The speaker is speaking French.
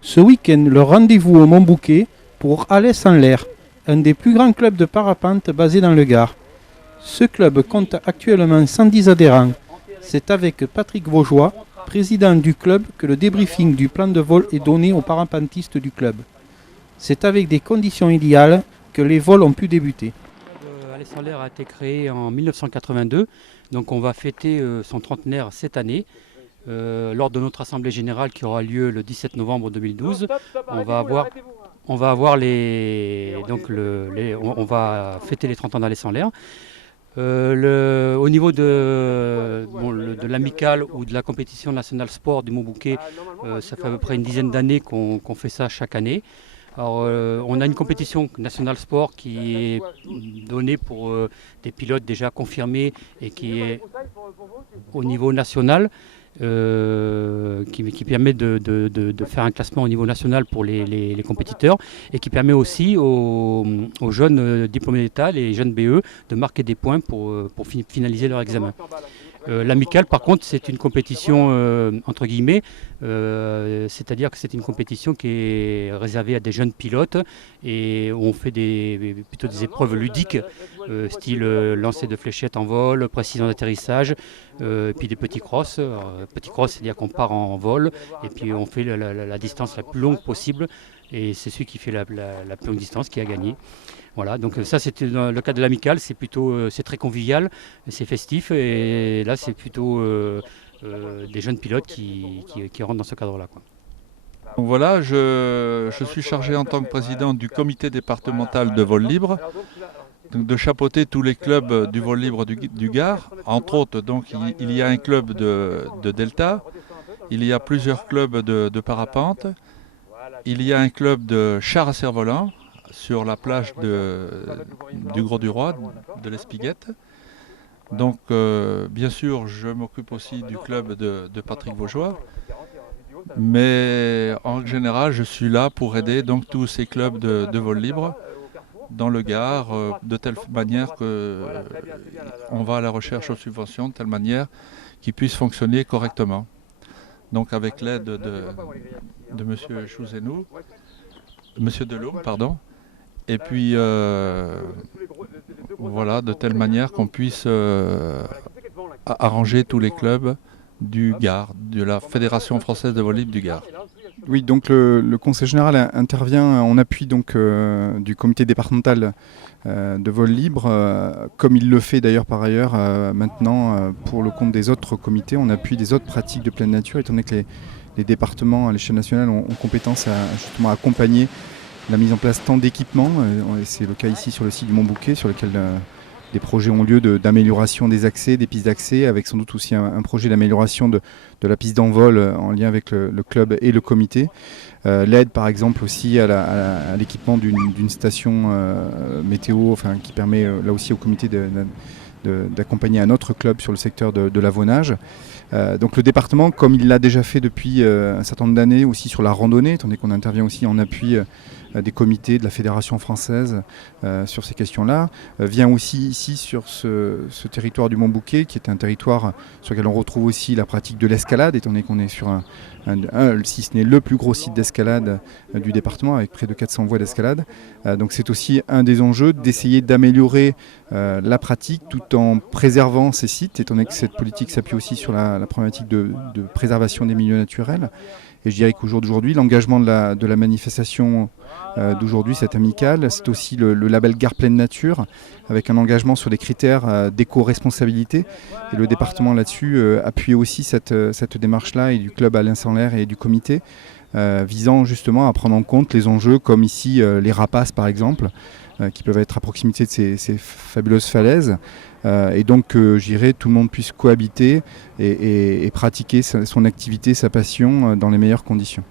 Ce week-end, le rendez-vous au Montbouquet pour Alès en l'air, un des plus grands clubs de parapente basé dans le Gard. Ce club compte actuellement 110 adhérents. C'est avec Patrick Vaugeois, président du club, que le débriefing du plan de vol est donné aux parapentistes du club. C'est avec des conditions idéales que les vols ont pu débuter. Alès en l'air a été créé en 1982, donc on va fêter son trentenaire cette année. Lors de notre assemblée générale qui aura lieu le 17 novembre 2012, on va fêter les 30 ans d'Alès en l'air. Au niveau de l'amicale ou de la compétition nationale sport du Montbouquet, ça fait à peu près une dizaine d'années qu'on fait ça chaque année. Alors, on a une compétition nationale sport qui est donnée pour des pilotes déjà confirmés et qui est au niveau national. Qui permet de faire un classement au niveau national pour les compétiteurs et qui permet aussi aux jeunes diplômés d'État, les jeunes BE, de marquer des points pour finaliser leur examen. L'amicale, par contre, c'est une compétition entre guillemets, c'est-à-dire que c'est une compétition qui est réservée à des jeunes pilotes et on fait plutôt des épreuves ludiques, style lancer de fléchettes en vol, précision d'atterrissage, puis des petits crosses. Petit cross, c'est-à-dire qu'on part en vol et puis on fait la distance la plus longue possible et c'est celui qui fait la plus longue distance qui a gagné. Voilà, donc ça c'était dans le cadre de l'amicale, c'est très convivial, c'est festif et là c'est plutôt des jeunes pilotes qui rentrent dans ce cadre-là, quoi. Donc voilà, je suis chargé en tant que président du comité départemental de vol libre, donc de chapeauter tous les clubs du vol libre du Gard. Entre autres, donc, il y a un club de Delta, il y a plusieurs clubs de parapente, il y a un club de chars à cerf-volant sur la plage du Gros-du-Roi, de l'Espiguette. Donc bien sûr, je m'occupe aussi du club de Patrick Vaugeois. Mais en général, je suis là pour aider donc tous ces clubs de vol libre dans le Gard, de telle manière qu'on va à la recherche aux subventions, de telle manière qu'ils puissent fonctionner correctement. Donc avec l'aide de M. Chouzenou, M. Delhomme, pardon. Et puis voilà, de telle manière qu'on puisse arranger tous les clubs du Gard, de la Fédération française de vol libre du Gard. Oui, donc le Conseil général intervient en appui donc, du comité départemental de vol libre, comme il le fait d'ailleurs par ailleurs maintenant pour le compte des autres comités, on appuie des autres pratiques de pleine nature, étant donné que les départements à l'échelle nationale ont compétence à justement accompagner la mise en place tant d'équipements, c'est le cas ici sur le site du Montbouquet, sur lequel des projets ont lieu d'amélioration des accès, des pistes d'accès, avec sans doute aussi un projet d'amélioration de la piste d'envol en lien avec le club et le comité. L'aide par exemple aussi à l'équipement d'une station météo, enfin, qui permet là aussi au comité d'accompagner un autre club sur le secteur de l'avonnage. Donc le département, comme il l'a déjà fait depuis un certain nombre d'années aussi sur la randonnée, étant donné qu'on intervient aussi en appui des comités de la Fédération française sur ces questions-là, vient aussi ici sur ce territoire du Montbouquet, qui est un territoire sur lequel on retrouve aussi la pratique de l'escalade, étant donné qu'on est sur si ce n'est le plus gros site d'escalade du département, avec près de 400 voies d'escalade. Donc c'est aussi un des enjeux d'essayer d'améliorer la pratique tout en préservant ces sites, étant donné que cette politique s'appuie aussi sur la problématique de préservation des milieux naturels. Et je dirais qu'au jour d'aujourd'hui, l'engagement de la manifestation d'aujourd'hui, cette amicale, c'est aussi le label Gard Pleine Nature, avec un engagement sur des critères d'éco-responsabilité. Et le département là-dessus appuie aussi cette démarche-là, et du club Alès en l'air et du comité, visant justement à prendre en compte les enjeux comme ici les rapaces par exemple, qui peuvent être à proximité de ces fabuleuses falaises. Et donc, je dirais, tout le monde puisse cohabiter et pratiquer son activité, sa passion dans les meilleures conditions.